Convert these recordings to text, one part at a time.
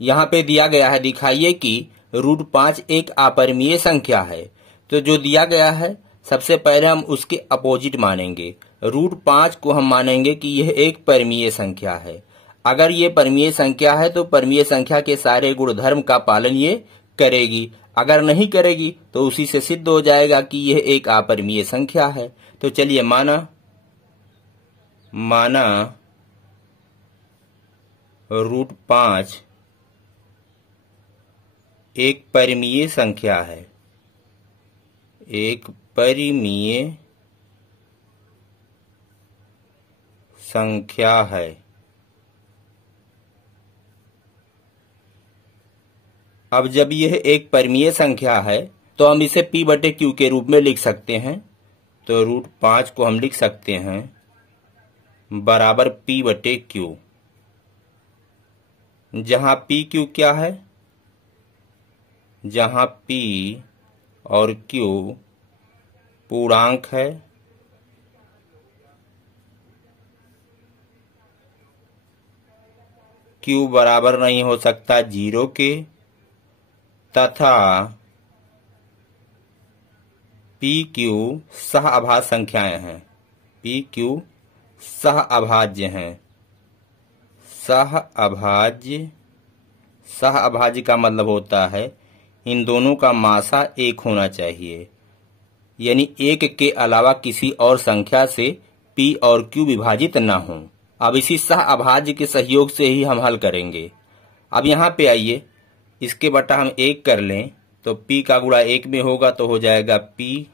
यहाँ पे दिया गया है, दिखाइए कि √5 एक अपरिमेय संख्या है। तो जो दिया गया है सबसे पहले हम उसके अपोजिट मानेंगे। √5 को हम मानेंगे कि यह एक परिमेय संख्या है। अगर ये परिमेय संख्या है तो परिमेय संख्या के सारे गुणधर्म का पालन ये करेगी। अगर नहीं करेगी तो उसी से सिद्ध हो जाएगा कि यह एक अपरिमेय संख्या है। तो चलिए माना √5 एक परिमेय संख्या है, एक परिमेय संख्या है। अब जब यह एक परिमेय संख्या है तो हम इसे p/q के रूप में लिख सकते हैं। तो √5 को हम लिख सकते हैं बराबर p/q, जहां pq क्या है, जहां p और q पूर्णांक है, q बराबर नहीं हो सकता 0 के, तथा pq सहअभाज्य संख्याएं हैं। pq सहअभाज्य हैं। सहअभाज्य का मतलब होता है इन दोनों का मासा एक होना चाहिए, यानी एक के अलावा किसी और संख्या से p और q विभाजित न हो। अब इसी सहअभाज्य के सहयोग से ही हम हल करेंगे। अब यहाँ पे आइए, इसके बटा हम 1 कर लें तो p का गुणा 1 में होगा तो हो जाएगा p,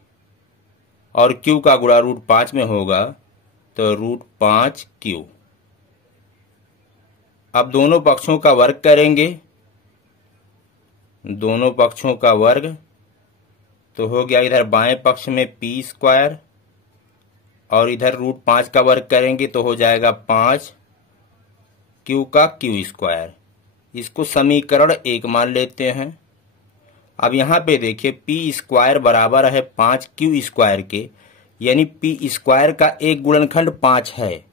और q का गुणा √5 में होगा तो √5q। अब दोनों पक्षों का वर्ग करेंगे, दोनों पक्षों का वर्ग तो हो गया इधर बाएं पक्ष में p² और इधर √5 का वर्ग करेंगे तो हो जाएगा 5 q का q²। इसको समीकरण 1 मान लेते हैं। अब यहाँ पे देखिए p² बराबर है 5q² के, यानी p² का एक गुणनखंड 5 है।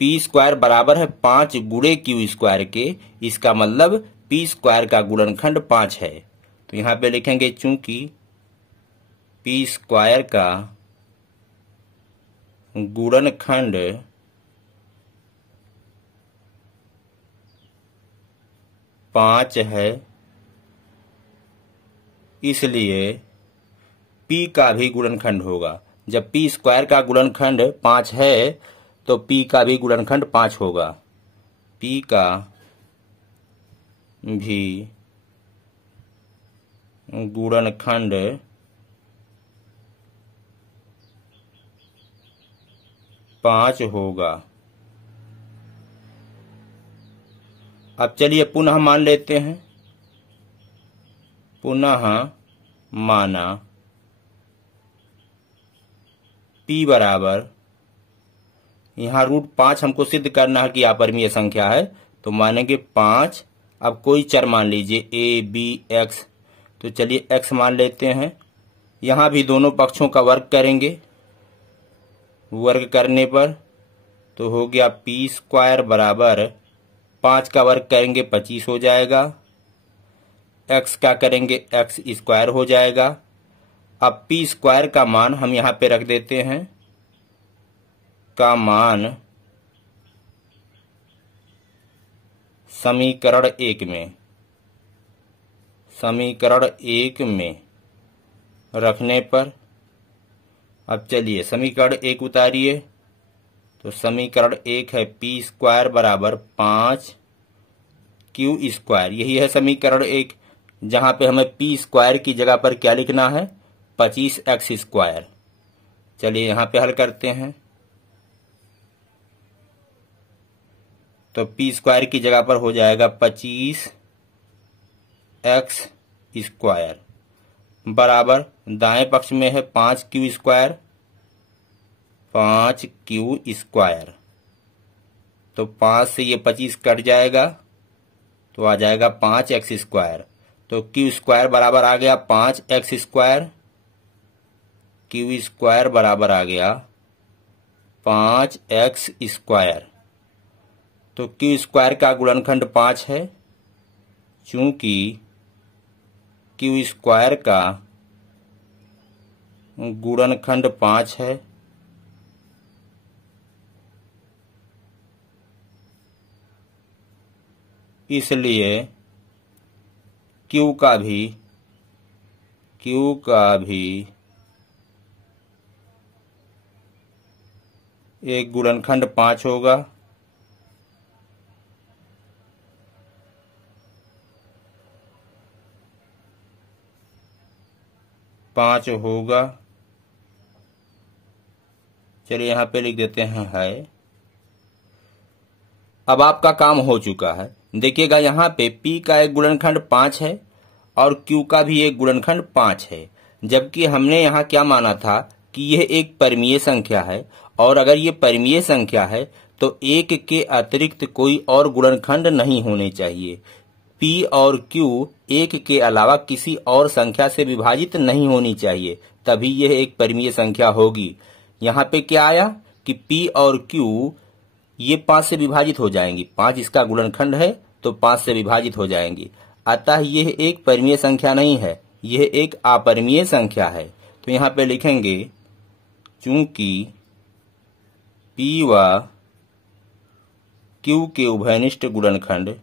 p² बराबर है 5 गुणे q² के, इसका मतलब p² का गुणनखंड 5 है। तो यहाँ पे लिखेंगे चूंकि p² का गुणनखंड 5 है, इसलिए p का भी गुणनखंड होगा। जब p² का गुणनखंड 5 है तो p का भी गुणनखंड 5 होगा। p का भी गुणनखंड 5 होगा। अब चलिए पुनः मान लेते हैं। पुनः माना p बराबर, यहाँ √5 हमको सिद्ध करना है कि अपरिमेय संख्या है, तो मानेंगे 5। अब कोई चर मान लीजिए a, b, x, तो चलिए x मान लेते हैं। यहाँ भी दोनों पक्षों का वर्ग करेंगे, वर्ग करने पर तो हो गया p² बराबर 5 का वर्ग करेंगे 25 हो जाएगा, x का करेंगे x² हो जाएगा। अब p² का मान हम यहाँ पे रख देते हैं, का मान समीकरण 1 में रखने पर, अब चलिए समीकरण 1 उतारिए। तो समीकरण 1 है p² बराबर 5 q², यही है समीकरण 1, जहां पे हमें p² की जगह पर क्या लिखना है, 25x²। चलिए यहाँ पे हल करते हैं। तो p² की जगह पर हो जाएगा 25x² बराबर दाएं पक्ष में है 5q², तो 5 से ये 25 कट जाएगा तो आ जाएगा 5x²। तो q² बराबर आ गया 5x², q² बराबर आ गया 5x²। तो q² का गुणनखंड 5 है, चूंकि क्यू स्क्वायर का गुणनखंड 5 है, इसलिए क्यू का भी एक गुणनखंड 5 होगा। चलिए यहाँ पे लिख देते हैं है। अब आपका काम हो चुका है। देखिएगा यहाँ पे P का एक गुणनखंड 5 है और Q का भी एक गुणनखंड 5 है, जबकि हमने यहाँ क्या माना था कि यह एक परिमेय संख्या है, और अगर ये परिमेय संख्या है तो 1 के अतिरिक्त कोई और गुणनखंड नहीं होने चाहिए। P और Q 1 के अलावा किसी और संख्या से विभाजित नहीं होनी चाहिए, तभी यह एक परिमेय संख्या होगी। यहाँ पे क्या आया कि P और Q ये 5 से विभाजित हो जाएंगी, 5 इसका गुणनखंड है तो 5 से विभाजित हो जाएंगी। अतः यह एक परिमेय संख्या नहीं है, यह एक अपरिमेय संख्या है। तो यहाँ पे लिखेंगे चूंकि P व Q के उभयनिष्ठ गुणनखंड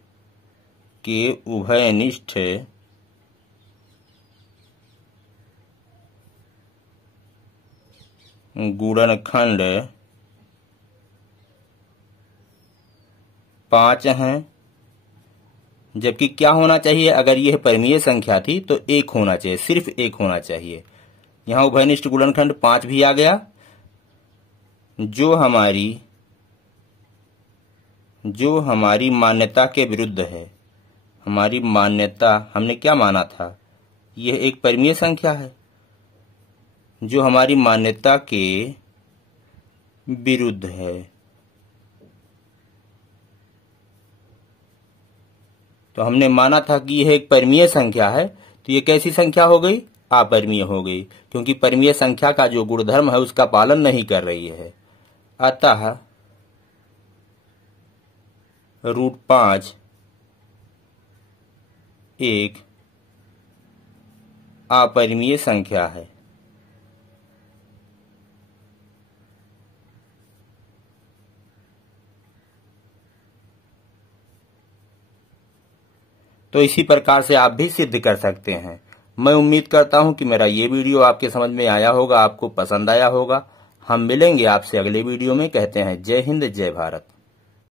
गुणनखंड 5 हैं, जबकि क्या होना चाहिए, अगर यह परिमेय संख्या थी तो 1 होना चाहिए, सिर्फ 1 होना चाहिए। यहाँ उभयनिष्ठ गुणनखंड 5 भी आ गया, जो हमारी मान्यता के विरुद्ध है। हमारी मान्यता, हमने क्या माना था, यह एक परिमेय संख्या है, जो हमारी मान्यता के विरुद्ध है। तो हमने माना था कि यह एक परिमेय संख्या है, तो यह कैसी संख्या हो गई, अपरिमेय हो गई, क्योंकि परिमेय संख्या का जो गुणधर्म है उसका पालन नहीं कर रही है। अतः √5 एक अपरिमेय संख्या है। तो इसी प्रकार से आप भी सिद्ध कर सकते हैं। मैं उम्मीद करता हूं कि मेरा ये वीडियो आपके समझ में आया होगा, आपको पसंद आया होगा। हम मिलेंगे आपसे अगले वीडियो में। कहते हैं जय हिंद, जय भारत।